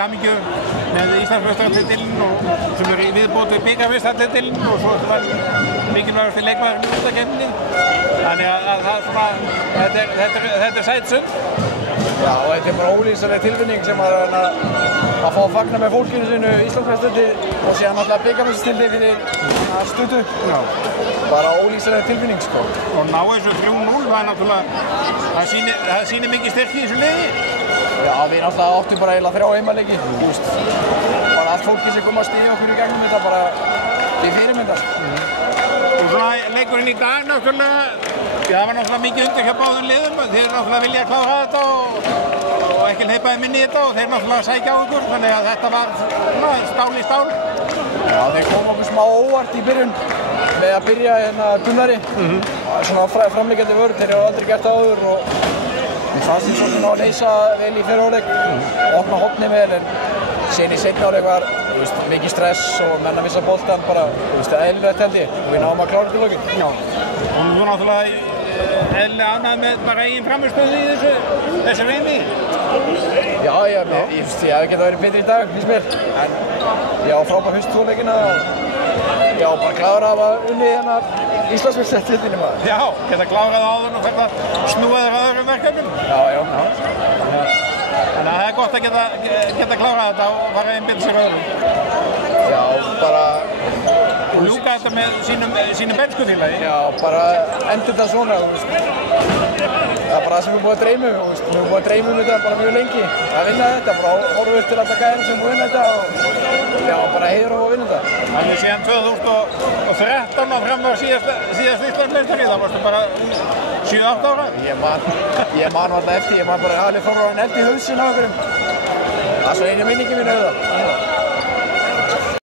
til hamingju með Íslandsmeistaratitilinn og sem í viðbót við bikarmeistaratitilinn og svo var mikilvægasti leikmaðurinn í úrslitakeppninni. Þannig að það svona, þetta sæt sund. Já, og þetta bara ólýsanleg tilfinning sem að fá að fagna með fólkinu sínu Íslandsmeistaratitil og síðan náttúrulega bikarmeistaratitil fyrir stuttu. Bara ólýsanleg tilfinning, sko. Og ná þessu 3-0 var náttúrulega, það sýnir mikið styrki í þessu liði. Já, við náttúrulega áttum bara eiginlega 3 heimaleiki. Bara allt fólki sem kom að styðja okkur í gegnum þetta bara til fyrirmyndar. Og svona leikurinn í dag náttúrulega, það var náttúrulega mikið undir hjá báðum liðum. Þeir náttúrulega vilja klára þetta og ekki hleypaði minni í þetta og þeir náttúrulega sækja á ykkur. Þannig að þetta var svona stál í stál. Já, þeir kom okkur smá óvart í byrjun með að byrja Gunnari. Svona framliggjandi vörn, þeir hafa aldrei gert það áður og við fannst því svona að leysa vel í fyrri hálfleik, opna hornið vel en síðan í seinni hálfleik var mikið stress og menn að missa boltann bara eðlilegt held ég og við náðum að klára til lokin. Já, og þú náttúrulega eðlilega ánægð með bara eigin frammistöðu í þessu reyni. Já, ég hefði getað verið betri í dag, finnst mér, en ég á frábær hausttóleikina og ég á bara glaður að hafa unnið Íslandsmeistaratitilinn maður. Já, geta klárað áður og þetta snúa þér að öðrum verkefnum. Já. Þannig að það er gott að geta klárað þetta og fara einbytta sér öðrum. Já, bara og ljúka þetta með sínu benskuþélagi. Já, bara endur þetta svona. Það er bara það sem við erum búin að dreyma um. Við erum búin að dreyma um þetta bara mjög lengi. Að vinna þetta, bara horfum við til alltaf gæðin sem vinna þetta og já, bara heiður og vinna þetta. Þannig síðan 2013 og fram á síðast Íslandsmeistari, þá varstu bara 7-8 ára. Ég man alltaf eftir, ég man bara alveg fór á en eld í hausinn á okkur. Það er svo einu minningi mín auðvitað.